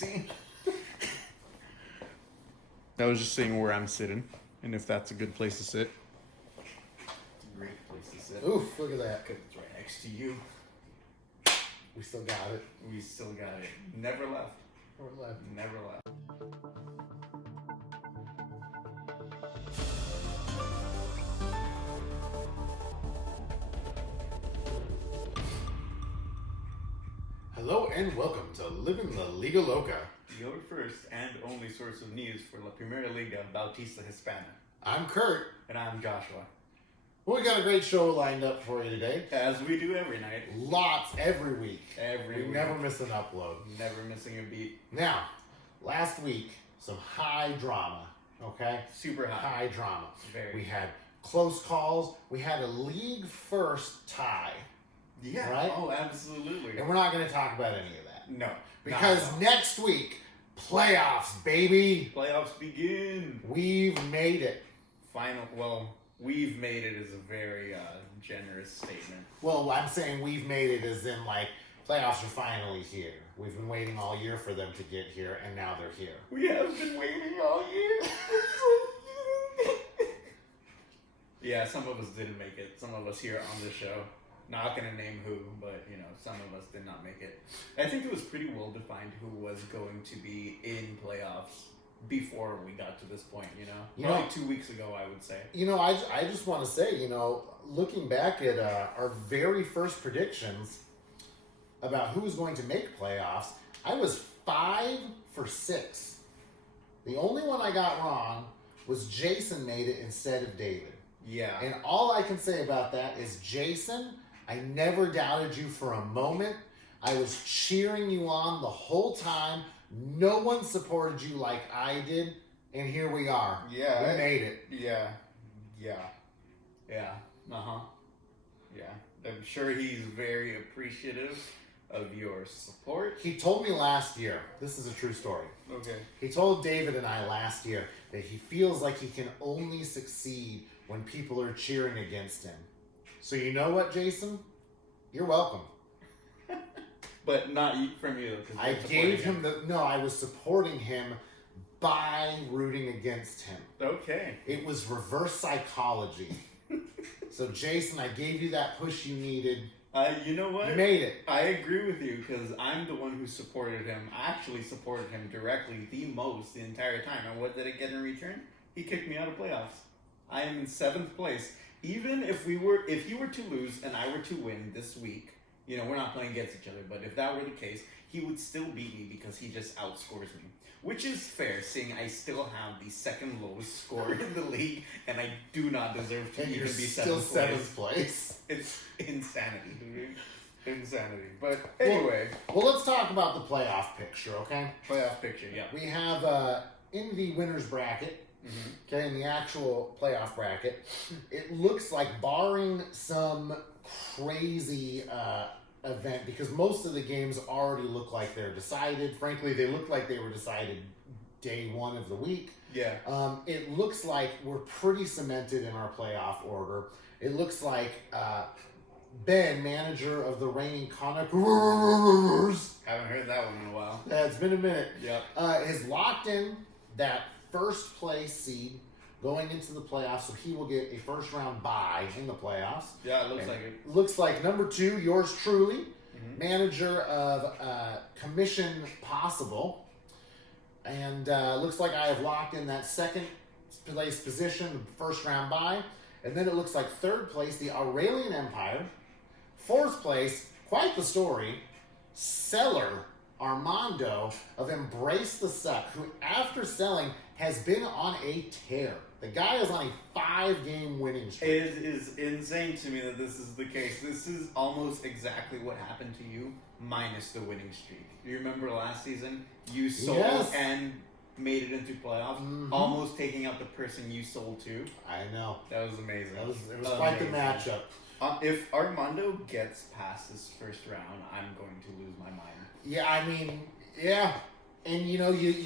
scene. I was just saying where I'm sitting and if that's a good place to sit. It's a great place to sit. Oof, look at that. Because it's right next to you. We still got it. We still got it. Never left. We're left. Never left. Hello and welcome to Living La Liga Loca. Your first and only source of news for La Primera Liga Bautista Hispana. I'm Kurt. And I'm Joshua. Well, we got a great show lined up for you today. As we do every night. Lots every week. We never miss an upload. Never missing a beat. Now, last week, some high drama, okay? Super high. High drama. Very. We had close calls. We had a league first tie. Yeah. Right? Oh, absolutely. And we're not going to talk about any of that. No. Because next week, playoffs, baby. Playoffs begin. We've made it. We've made it is a very generous statement. Well, I'm saying we've made it as in, like, playoffs are finally here. We've been waiting all year for them to get here, and now they're here. We have been waiting all year. Yeah, some of us didn't make it. Some of us here on the show. Not going to name who, but, some of us did not make it. I think it was pretty well defined who was going to be in playoffs before we got to this point, Probably 2 weeks ago, I would say. I just want to say, looking back at our very first predictions about who was going to make playoffs, I was 5 for 6. The only one I got wrong was Jason made it instead of David. Yeah. And all I can say about that is, Jason, I never doubted you for a moment. I was cheering you on the whole time. No one supported you like I did, and here we are. Yeah. We made it. Yeah. Uh-huh. Yeah. I'm sure he's very appreciative of your support. He told me last year, this is a true story. Okay. He told David and I last year that he feels like he can only succeed when people are cheering against him. So you know what, Jason? You're welcome. But not from you. I gave him I was supporting him by rooting against him. Okay. It was reverse psychology. So, Jason, I gave you that push you needed. You know what? You made it. I agree with you because I'm the one who supported him. I actually supported him directly the most the entire time. And what did I get in return? He kicked me out of playoffs. I am in 7th place. Even if he were to lose and I were to win this week, we're not playing against each other, but if that were the case, he would still beat me because he just outscores me. Which is fair, seeing I still have the second lowest score in the league, and I do not deserve to And even you're be still 7th place. It's insanity, dude. Insanity. But anyway. Well, let's talk about the playoff picture, okay? Playoff picture, yeah. We have in the winner's bracket, okay, in the actual playoff bracket, it looks like, barring some crazy event, because most of the games already look like they're decided. Frankly, they look like they were decided day 1 of the week. Yeah. It looks like we're pretty cemented in our playoff order. It looks like Ben, manager of the reigning Conquerors, Haven't heard that one in a while. it's been a minute, Yep. has locked in that first place seed going into the playoffs, so he will get a first round bye in the playoffs. Yeah, it looks like it. Looks like number 2, yours truly, manager of Commission Possible, and looks like I have locked in that second place position, first round bye, and then it looks like 3rd place, the Aurelian Empire, 4th place, quite the story, Seller Armando of Embrace the Suck, who after selling has been on a tear. The guy is on a 5-game winning streak. It is insane to me that this is the case. This is almost exactly what happened to you, minus the winning streak. Do you remember last season? You sold and made it into playoffs, almost taking out the person you sold to. I know. That was amazing. It was quite the matchup. If Armando gets past this first round, I'm going to lose my mind. Yeah, I mean, yeah. And you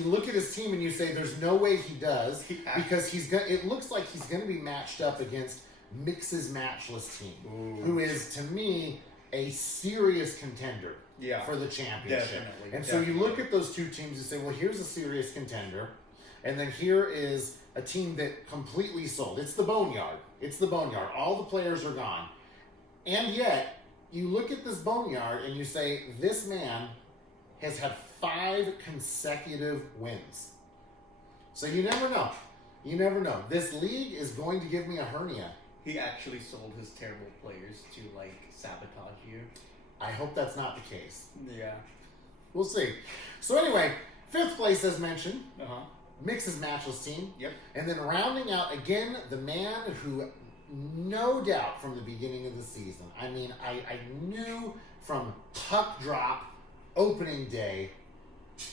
look at his team and you say there's no way he does, because it looks like he's going to be matched up against Mix's matchless team, who is, to me, a serious contender Yeah. for the championship. Definitely. And so you look at those two teams and say, well, here's a serious contender, and then here is a team that completely sold. It's the Boneyard. It's the Boneyard. All the players are gone. And yet, you look at this Boneyard and you say, this man has had 5 consecutive wins. So you never know. You never know. This league is going to give me a hernia. He actually sold his terrible players to, like, sabotage you. I hope that's not the case. Yeah. We'll see. So anyway, 5th place as mentioned. Uh-huh. Mixes matchless team. Yep. And then rounding out again the man who no doubt from the beginning of the season. I mean, I knew from puck drop opening day,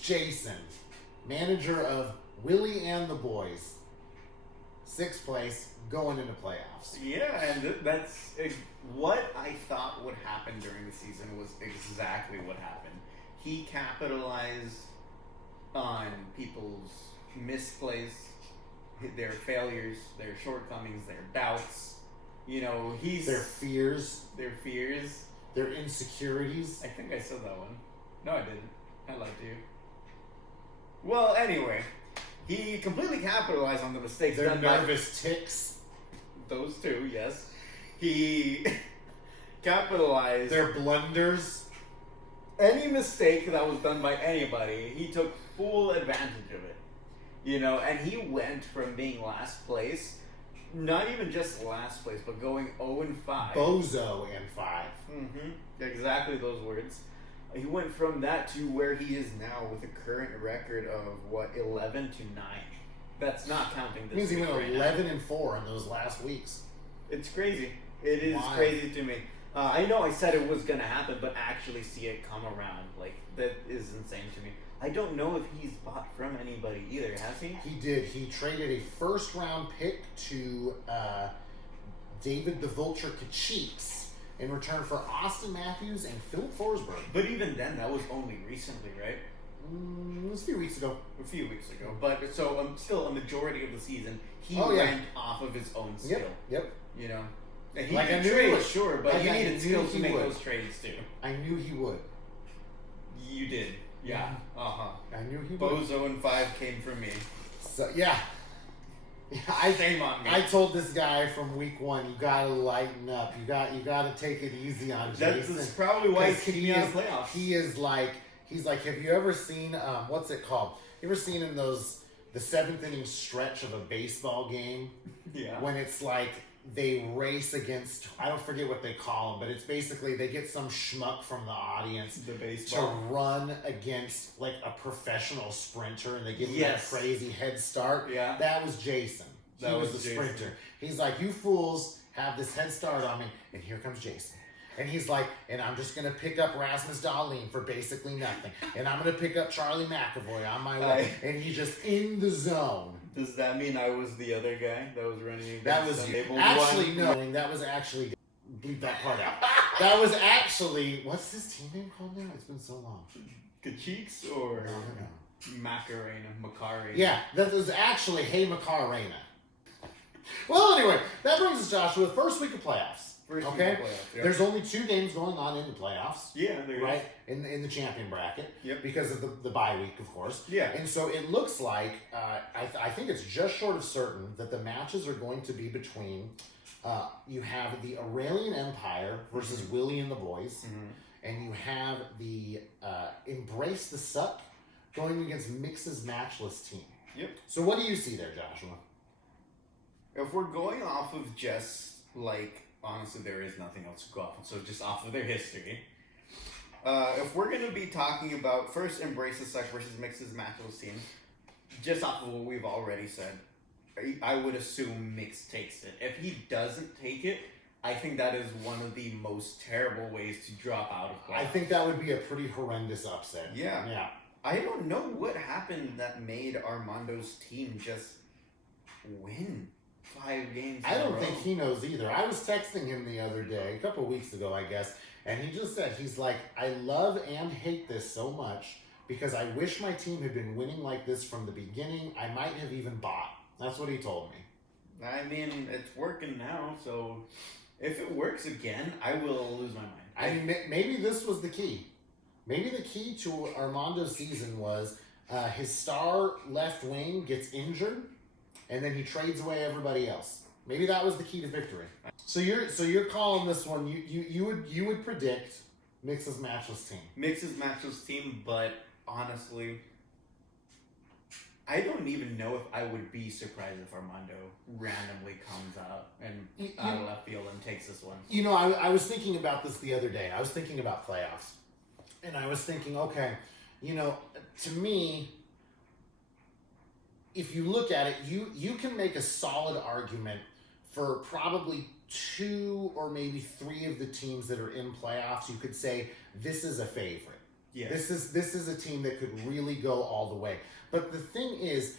Jason, manager of Willie and the Boys, 6th place, going into playoffs. Yeah, and that's what I thought would happen during the season was exactly what happened. He capitalized on people's misplays, their failures, their shortcomings, their doubts. You know, Their fears, their insecurities. I think I said that one. No, I didn't. I lied to you. Well, anyway, he completely capitalized on the mistakes Their done nervous ticks. those two, yes. He capitalized Their blunders. any mistake that was done by anybody. He took full advantage of it. You know, and he went from being last place, not even just last place, but going 0-5. Bozo and 5. Mm-hmm. Exactly those words. He went from that to where he is now with a current record of, 11-9. That's not counting this It means he week went right 11-4 in those last weeks. It's crazy. It is Why? crazy to me. I know I said it was going to happen, but actually see it come around, like, that is insane to me. I don't know if he's bought from anybody either, has he? He did. He traded a 1st round pick to David the Vulture Kacheeks in return for Austin Matthews and Philip Forsberg. But even then, that was only recently, right? It was a few weeks ago. A few weeks ago. But so still a majority of the season, he Oh, yeah. went off of his own skill. Yep. You know? And he Like I could knew he trade, would. sure, but Like he I needed knew skills to he make would. those trades too. I knew he would. You did. Yeah. Uh-huh. I knew he would. Bozo and 5 came from me. So, yeah. Shame on me. I told this guy from week 1, you gotta lighten up. You got to take it easy on Jason. That's probably why he's 'Cause kicking me out of playoffs. He's like, have you ever seen what's it called? You ever seen in the 7th inning stretch of a baseball game Yeah. when it's like they race against, I don't forget what they call them, but it's basically they get some schmuck from the audience The to baseball. run against like a professional sprinter, and they give him Yes. that crazy head start. Yeah. That was Jason. He That was was the Jason. sprinter. He's like, you fools have this head start on me, and here comes Jason. And he's like, and I'm just going to pick up Rasmus Dahlin for basically nothing. And I'm going to pick up Charlie McAvoy on my way. And he's just in the zone. Does that mean I was the other guy that was running against That was the you. Able Actually, one? no. That was actually, bleep that part out. That was actually, what's this team name called now? It's been so long. Kacheeks or No. Macarena? Yeah, that was actually Hey Macarena. Well, anyway, that brings us, Joshua, the first week of playoffs. First week Okay? of playoffs, yep. There's only 2 games going on in the playoffs. Yeah, there is. Right? In the champion bracket. Yep. Because of the bye week, of course. Yeah. And so it looks like, I think it's just short of certain that the matches are going to be between, you have the Aurelian Empire versus Willie and the Boys. Mm-hmm. And you have the Embrace the Suck going against Mix's Matchless team. Yep. So what do you see there, Joshua? If we're going off of just, like, honestly, there is nothing else to go off of, so just off of their history. If we're going to be talking about, first, Embrace the Suck versus Mix's Matchless team, just off of what we've already said, I would assume Mix takes it. If he doesn't take it, I think that is one of the most terrible ways to drop out of playoffs. I think that would be a pretty horrendous upset. Yeah. Yeah. I don't know what happened that made Armando's team just win 5 games I in a don't row. think he knows either. I was texting him the other day, a couple weeks ago, I guess, and he just said, he's like, I love and hate this so much because I wish my team had been winning like this from the beginning. I might have even bought. That's what he told me. I mean, it's working now, so if it works again, I will lose my mind. I mean, maybe this was the key. Maybe the key to Armando's season was his star left wing gets injured, and then he trades away everybody else. Maybe that was the key to victory. So you're calling this one. You would predict Mix's matchless team. Mix's matchless team, but honestly, I don't even know if I would be surprised if Armando randomly comes out of left field and takes this one. You know, I was thinking about this the other day. I was thinking about playoffs. And I was thinking, okay, you know, to me, if you look at it, you can make a solid argument for probably 2 or maybe 3 of the teams that are in playoffs. You could say this is a favorite. Yeah. This is a team that could really go all the way. But the thing is,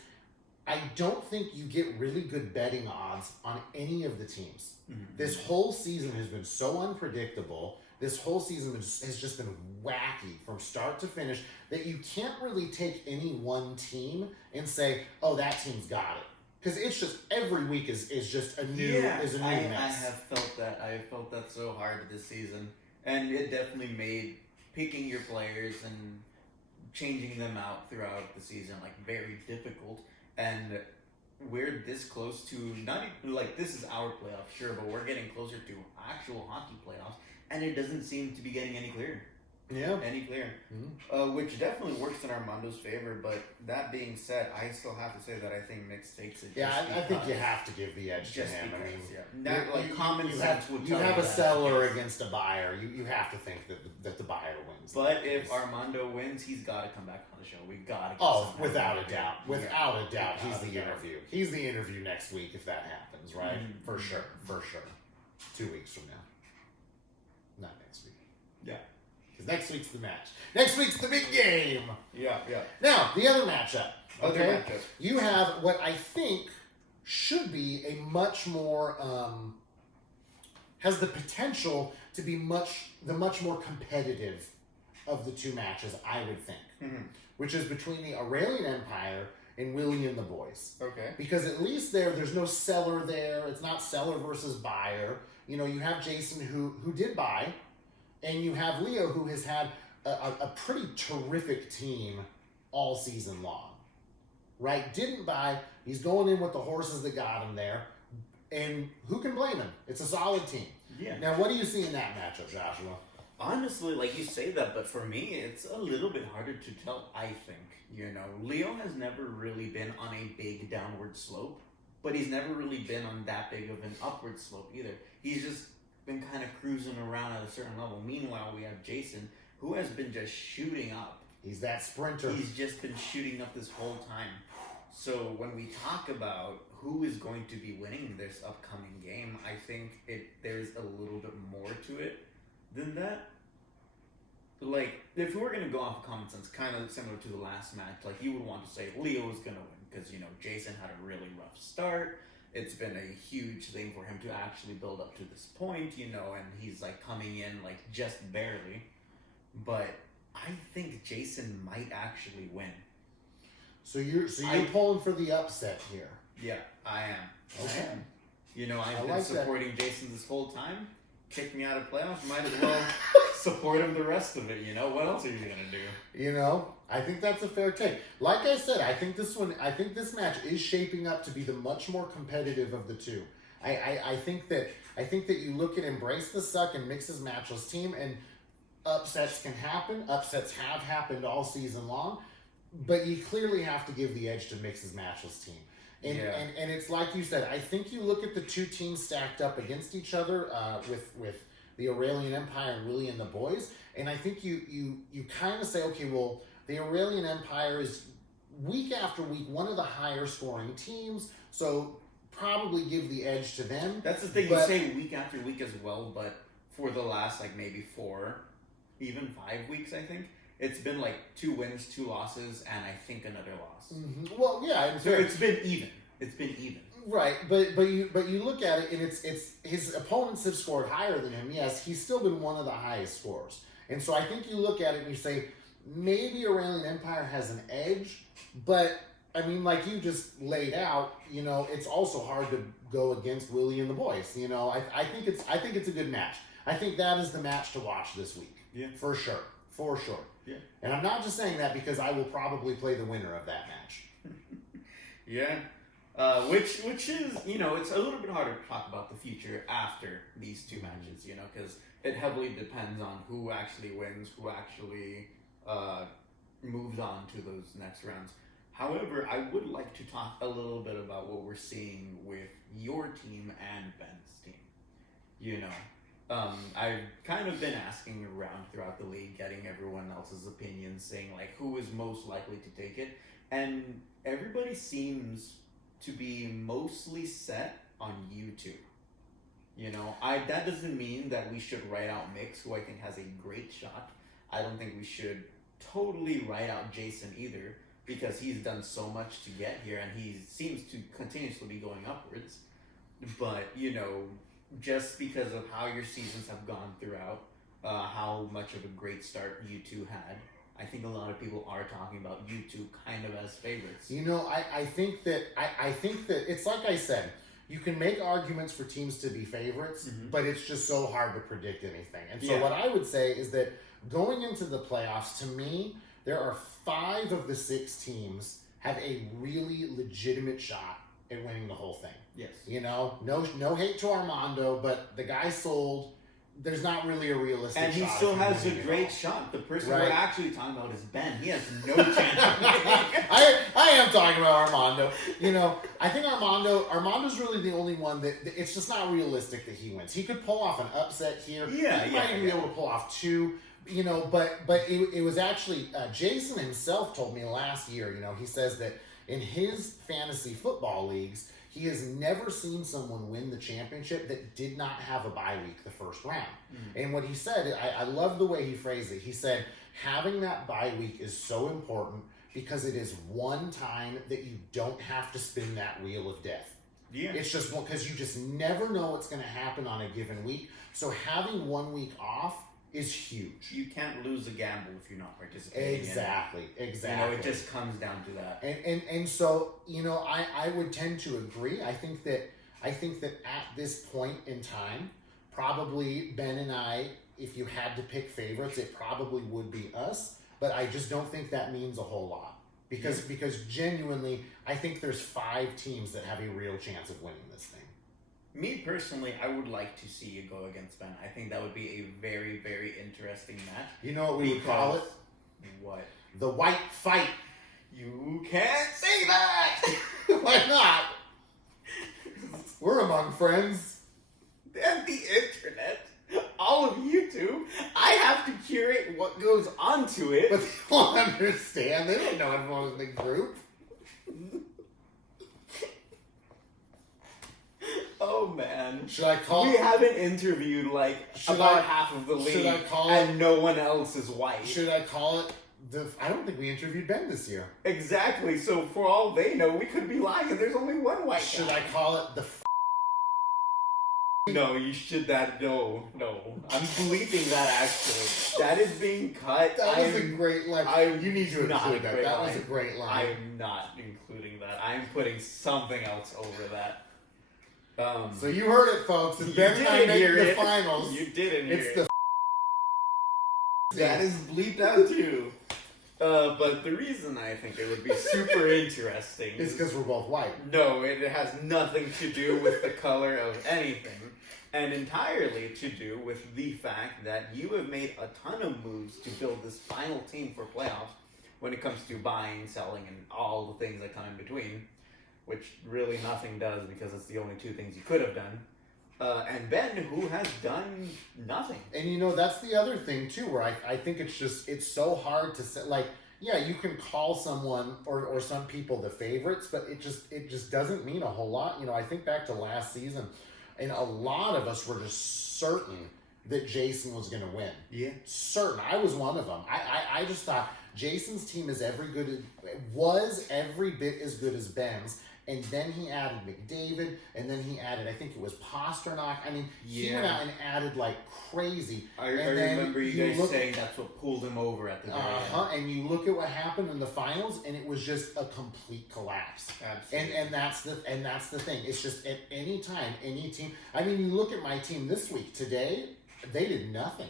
I don't think you get really good betting odds on any of the teams. Mm-hmm. This whole season has been so unpredictable. This whole season has just been wacky from start to finish that you can't really take any one team and say, "Oh, that team's got it," because it's just every week is just a new mess. I have felt that. I have felt that so hard this season, and it definitely made picking your players and changing them out throughout the season like very difficult. And we're this close to not even, like, this is our playoff, sure, but we're getting closer to actual hockey playoffs, and it doesn't seem to be getting any clearer. Yeah. Any clearer. Mm-hmm. Which definitely works in Armando's favor, but that being said, I still have to say that I think Mix takes it. Yeah, I think you have to give the edge to him. Because, I mean, common sense would you tell have you a seller against a buyer. You have to think that the buyer wins. But if Armando wins, he's got to come back on the show. We got to. Oh, without a doubt, he's the interview. He's the interview next week if that happens, right? Mm-hmm. For sure. 2 weeks from now, not next week. Yeah. Because next week's the match. Next week's the big game. Yeah. Now, the other matchup. Okay? You have what I think should be a much more, has the potential to be the much more competitive of the 2 matches, I would think. Mm-hmm. Which is between the Aurelian Empire and Willie and the Boys. Okay. Because at least there's no seller there. It's not seller versus buyer. You know, you have Jason who did buy. And you have Leo, who has had a pretty terrific team all season long, right? Didn't buy. He's going in with the horses that got him there. And who can blame him? It's a solid team. Yeah. Now, what do you see in that matchup, Joshua? Honestly, like you say that, but for me, it's a little bit harder to tell, I think. You know, Leo has never really been on a big downward slope, but he's never really been on that big of an upward slope either. He's just been kind of cruising around at a certain level. Meanwhile, we have Jason, who has been just shooting up. He's that sprinter. He's just been shooting up this whole time. So when we talk about who is going to be winning this upcoming game, I think there's a little bit more to it than that. Like, if we were going to go off of common sense, kind of similar to the last match, like, you would want to say Leo is going to win because, you know, Jason had a really rough start. It's been a huge thing for him to actually build up to this point, you know, and he's, like, coming in, like, just barely. But I think Jason might actually win. So you're pulling for the upset here. Yeah, I am. Okay. You know, I've been supporting Jason this whole time. Kicked me out of playoffs. Might as well support him the rest of it, you know? What else are you going to do? You know, I think that's a fair take. Like I said, I think this match is shaping up to be the much more competitive of the 2. I think that you look at Embrace the Suck and Mix's matchless team, and upsets can happen. Upsets have happened all season long, but you clearly have to give the edge to Mix's matchless team. And it's like you said, I think you look at the 2 teams stacked up against each other with the Aurelian Empire and Willie and the Boys, and I think you kind of say, okay, well, the Aurelian Empire is week after week one of the higher scoring teams, so probably give the edge to them. That's the thing, you say week after week as well, but for the last like maybe 4, even 5 weeks, I think, it's been like 2 wins, 2 losses, and I think another loss. Mm-hmm. Well, yeah, so it's been even. It's been even. Right, but you look at it, and it's his opponents have scored higher than him. Yes, he's still been one of the highest scorers, and so I think you look at it and you say maybe Aurelian Empire has an edge, but I mean, like you just laid out, you know, it's also hard to go against Willie and the Boys. You know, I think it's a good match. I think that is the match to watch this week. Yeah. For sure. For sure. Yeah. And I'm not just saying that because I will probably play the winner of that match. Yeah. Which is, it's a little bit harder to talk about the future after these two matches, because it heavily depends on who actually wins, who actually moves on to those next rounds. However, I would like to talk a little bit about what we're seeing with your team and Ben's team. I've kind of been asking around throughout the league, getting everyone else's opinions, saying like who is most likely to take it, and everybody seems to be mostly set on you two. That doesn't mean that we should write out Mix, who I think has a great shot. I don't think we should totally write out Jason either, because he's done so much to get here and he seems to continuously be going upwards. But, just because of how your seasons have gone throughout, how much of a great start you two had, I think a lot of people are talking about you two kind of as favorites. I think that it's like I said, you can make arguments for teams to be favorites, but it's just so hard to predict anything. And so what I would say is that going into the playoffs, to me, there are 5 of the 6 teams have a really legitimate shot at winning the whole thing. Yes. No hate to Armando, but the guy sold. There's not really a realistic and shot. And he still has a great shot. The person we're actually talking about is Ben. He has no chance of winning. I am talking about Armando. I think Armando's really the only one that it's just not realistic that he wins. He could pull off an upset here. He might even be able to pull off 2. But it was actually Jason himself told me last year. He says that in his fantasy football leagues, he has never seen someone win the championship that did not have a bye week the first round. And what he said, I love the way he phrased it. He said, having that bye week is so important because it is one time that you don't have to spin that wheel of death. Yeah. It's just because you just never know what's going to happen on a given week. So having 1 week off is huge. You can't lose a gamble if you're not participating. Exactly. It just comes down to that. And so, I would tend to agree. I think that at this point in time, probably Ben and I, if you had to pick favorites, it probably would be us. But I just don't think that means a whole lot. Because genuinely, I think there's 5 teams that have a real chance of winning this thing. Me personally, I would like to see you go against Ben. I think that would be a very, very interesting match. You know what we would call it? What? The White Fight. You can't say that! Why not? We're among friends. And the internet. All of you two. I have to curate what goes onto it. But they won't understand. They don't know everyone in the group. Oh man! Should I call? We haven't interviewed half of the league, should I call and no one else is white. Should I call it I don't think we interviewed Ben this year. Exactly. So for all they know, we could be lying, and there's only one white Should guy. I call it the? No, you should. No. I'm bleeping that. Actually, that is being cut. That was a great line. You need to include that. That was a great line. I'm not including that. I'm putting something else over that. So you heard it, folks. If Ben and I make the finals, you didn't hear it. It's that is bleeped out too. But the reason I think it would be super interesting is because we're both white. No, it has nothing to do with the color of anything, and entirely to do with the fact that you have made a ton of moves to build this final team for playoffs when it comes to buying, selling, and all the things that come in between. Which really nothing does because it's the only 2 things you could have done. And Ben, who has done nothing. And that's the other thing too, where I think it's so hard to say, you can call someone or some people the favorites, but it just doesn't mean a whole lot. I think back to last season, and a lot of us were just certain that Jason was going to win. Yeah. Certain. I was one of them. I just thought Jason's team was every bit as good as Ben's. And then he added McDavid, and then he added, I think it was Pasternak. I mean, he went out and added like crazy. I remember you guys saying that's what pulled him over at the very end. And you look at what happened in the finals, and it was just a complete collapse. Absolutely. And that's the thing. It's just at any time, any team. I mean, you look at my team this week. Today, they did nothing.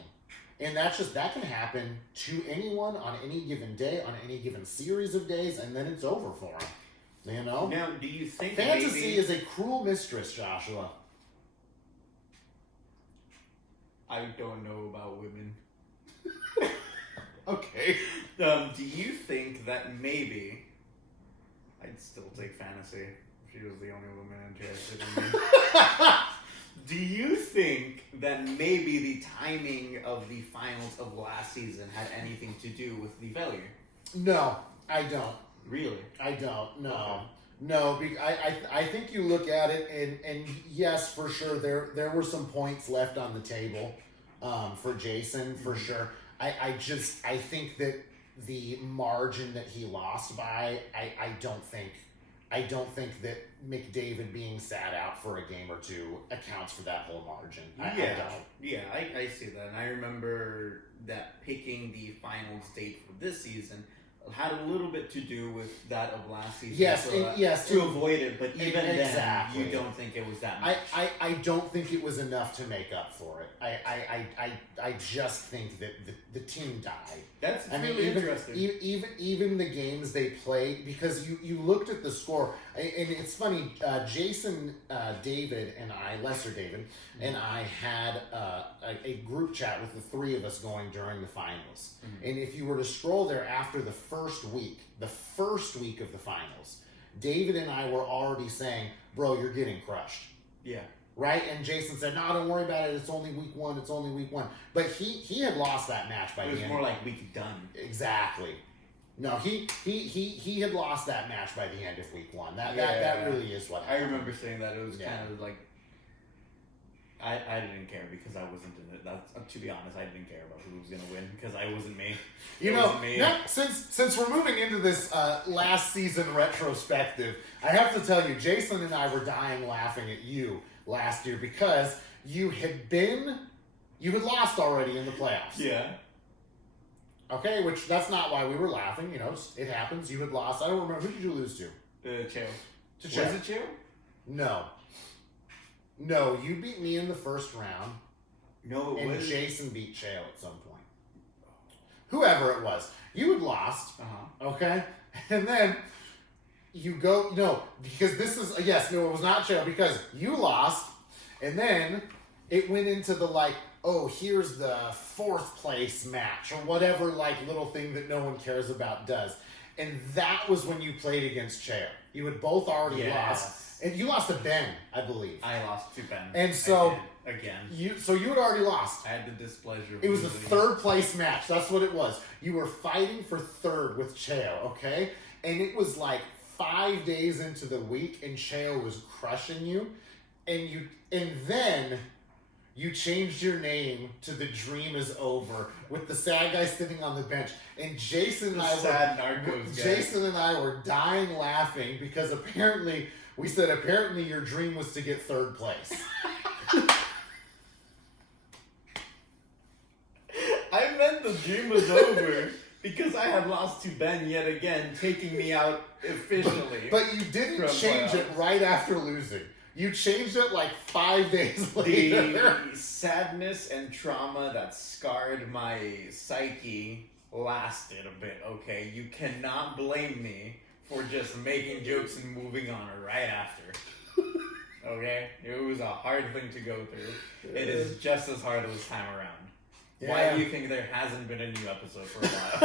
And that can happen to anyone on any given day, on any given series of days, and then it's over for them. You know? Now, do you think Fantasy is a cruel mistress, Joshua. I don't know about women. Okay. Do you think that maybe I'd still take fantasy if she was the only woman interested in me? Do you think that maybe the timing of the finals of last season had anything to do with the failure? No, I don't. Really? I don't. No. Okay. No, I think you look at it and yes, for sure there were some points left on the table for Jason, for sure. I think that the margin that he lost by, I don't think that McDavid being sat out for a game or two accounts for that whole margin. I don't. Yeah, I see that. And I remember that picking the finals date for this season had a little bit to do with that of last season. Yes, to avoid it, but even exactly. then, you don't think it was that much. I don't think it was enough to make up for it. I just think that the team died. That's really interesting. Even the games they played, because you looked at the score, and it's funny. Jason, David, and I, Lesser David, and I had a group chat with the three of us going during the finals. Mm-hmm. And if you were to scroll there after the first week of the finals, David and I were already saying, "Bro, you're getting crushed." Yeah. Right? And Jason said, "No, don't worry about it. It's only week one. But he had lost that match by the end. It was more like week done. Exactly. No, he had lost that match by the end of week one. That really is what happened. I remember saying that. It was kind of like I didn't care because I wasn't in it. That's, to be honest, I didn't care about who was going to win because I wasn't me. Since we're moving into this last season retrospective, I have to tell you, Jason and I were dying laughing at you last year because you had lost already in the playoffs. Yeah. Okay, which that's not why we were laughing. You know, it happens. You had lost. I don't remember. Who did you lose to? Cheo. To Cheo. Was it Cheo? No, you beat me in the first round. No, and Jason beat Cheo at some point. Whoever it was. You had lost. Uh-huh. Okay? And then you go, because this is, it was not Cheo, because you lost, and then it went into the here's the fourth place match, or whatever little thing that no one cares about does. And that was when you played against Cheo. You had both already lost. And you lost to Ben, I believe. I lost to Ben. And so again. You had already lost. I had the displeasure. It was the third place match. That's what it was. You were fighting for third with Cheo, okay? And it was 5 days into the week, and Cheo was crushing you. And then you changed your name to The Dream Is Over with the sad guy sitting on the bench. And Jason and I were dying laughing because apparently your dream was to get third place. I meant the dream was over because I had lost to Ben yet again, taking me out officially. But you didn't change it right after losing. You changed it 5 days later. The sadness and trauma that scarred my psyche lasted a bit, okay? You cannot blame me for just making jokes and moving on right after. Okay? It was a hard thing to go through. It is just as hard this time around. Yeah. Why do you think there hasn't been a new episode for a while?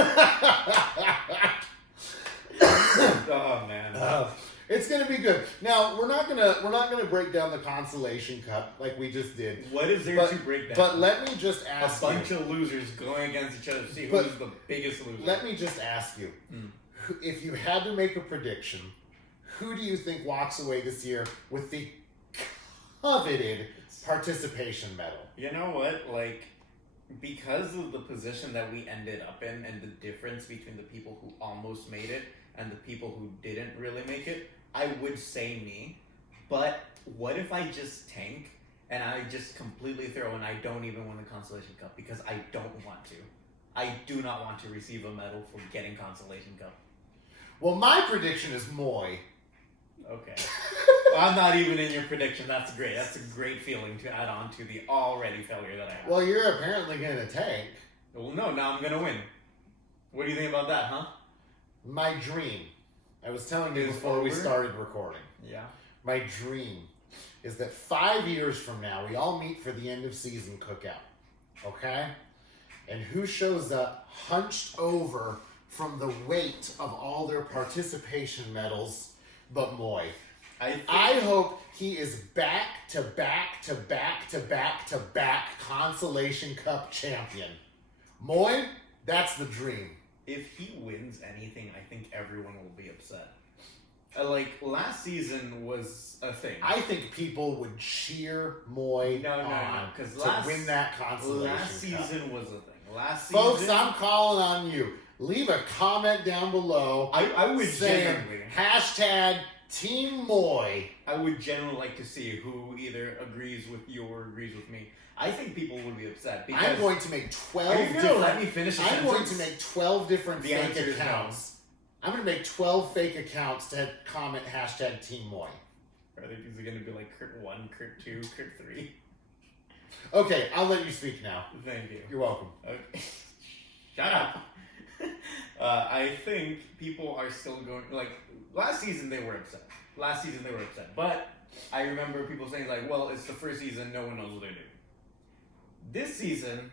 Oh man. It's gonna be good. Now we're not gonna break down the consolation cup like we just did. What is there to break down? But let me just ask a bunch of losers going against each other to see who's the biggest loser. Let me just ask you, if you had to make a prediction, who do you think walks away this year with the coveted participation medal? You know what? Because of the position that we ended up in and the difference between the people who almost made it and the people who didn't really make it, I would say me. But what if I just tank and I just completely throw and I don't even win the consolation cup because I don't want to? I do not want to receive a medal for getting consolation cup. Well, my prediction is Moy. Okay. I'm not even in your prediction. That's great. That's a great feeling to add on to the already failure that I have. Well, you're apparently going to tank. Well, no, now I'm going to win. What do you think about that, huh? My dream, I was telling you Is before we over? started recording, Yeah. my dream is that 5 years from now, we all meet for the end of season cookout. Okay? And who shows up hunched over from the weight of all their participation medals but Moy? I hope he is back to back to back to back to back Consolation Cup champion. Moy, that's the dream. If he wins anything, I think everyone will be upset. Like, last season was a thing. I think people would cheer Moy on to win that Consolation Cup. Last season was a thing. Last season... Folks, I'm calling on you. Leave a comment down below. I would saying genuinely... #Team Moy. I would generally like to see who either agrees with you or agrees with me. I think people would be upset because... I'm going to make 12 Are you going to let me finish the I'm sentence? going to make 12 different The fake answer is accounts. I'm going to make 12 fake accounts to comment #Team Moy. I think it's going to be like Kurt 1, Kurt 2, Kurt 3. Okay, I'll let you speak now. Thank you. You're welcome. Okay. Shut up. I think people are still going... Like, last season they were upset. But I remember people saying, like, well, it's the first season, no one knows what they're doing. This season,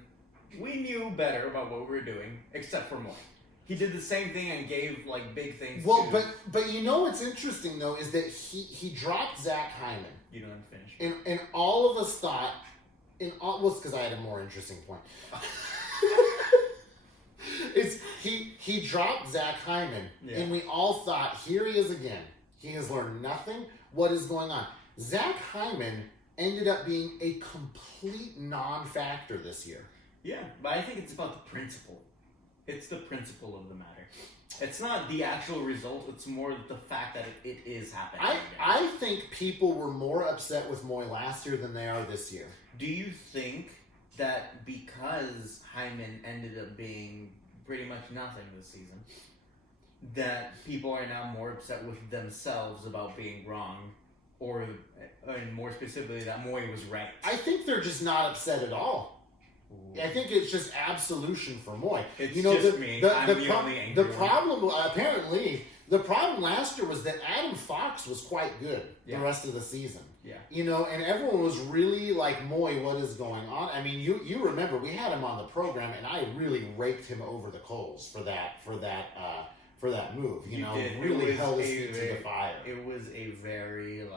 we knew better about what we were doing, except for Moy. He did the same thing and gave, like, big things Well, to... but you know what's interesting, though, is that he dropped Zach Hyman. You don't have to finish. And all of us thought... Well, it's because I had a more interesting point. He dropped Zach Hyman, and we all thought, here he is again. He has learned nothing. What is going on? Zach Hyman ended up being a complete non-factor this year. Yeah, but I think it's about the principle. It's the principle of the matter. It's not the actual result. It's more the fact that it is happening. I think people were more upset with Moy last year than they are this year. Do you think that because Hyman ended up being pretty much nothing this season, that people are now more upset with themselves about being wrong, or and more specifically that Moy was right? I think they're just not upset at all. Ooh. I think it's just absolution for Moy. It's just me. I'm the only angry one. Problem, apparently, the problem last year was that Adam Fox was quite good the rest of the season. Yeah. You know, and everyone was really like, Moy, what is going on? I mean, you remember we had him on the program, and I really raked him over the coals for that move. You know, really held his feet to the fire. It was a very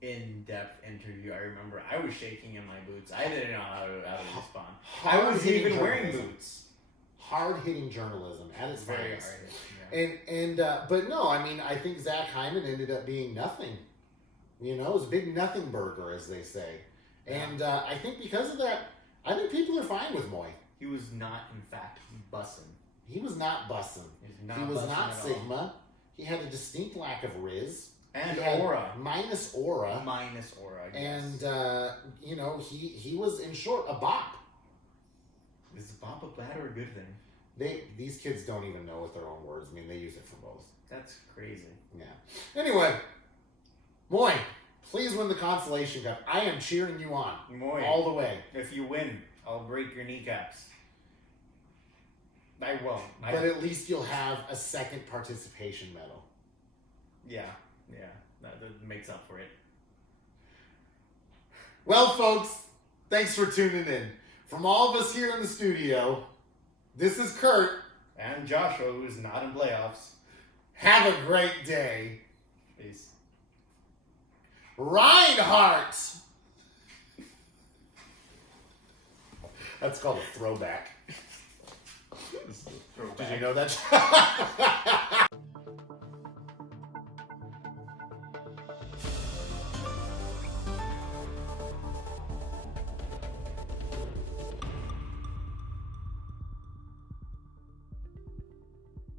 in-depth interview. I remember I was shaking in my boots. I didn't know how to respond. I was even wearing boots. Hard-hitting journalism at its very finest. hard. Yeah. But no, I mean, I think Zach Hyman ended up being nothing. You know, it was a big nothing burger, as they say. And I think because of that, I think people are fine with Moy. He was not, in fact, bussin'. He was not bussin'. He was not Sigma. He had a distinct lack of Riz. And aura. Minus aura. Minus aura, yes. And, you know, he was, in short, a bop. Is a bop a bad or a good thing? These kids don't even know what their own words mean. They use it for both. That's crazy. Yeah. Anyway, Moy, please win the Consolation Cup. I am cheering you on. Moy, all the way. If you win, I'll break your kneecaps. I won't. But at least you'll have a second participation medal. Yeah. That makes up for it. Well, folks, thanks for tuning in. From all of us here in the studio, this is Kurt. And Joshua, who is not in playoffs. Have a great day. Peace. Reinhardt! That's called a throwback. Did you know that?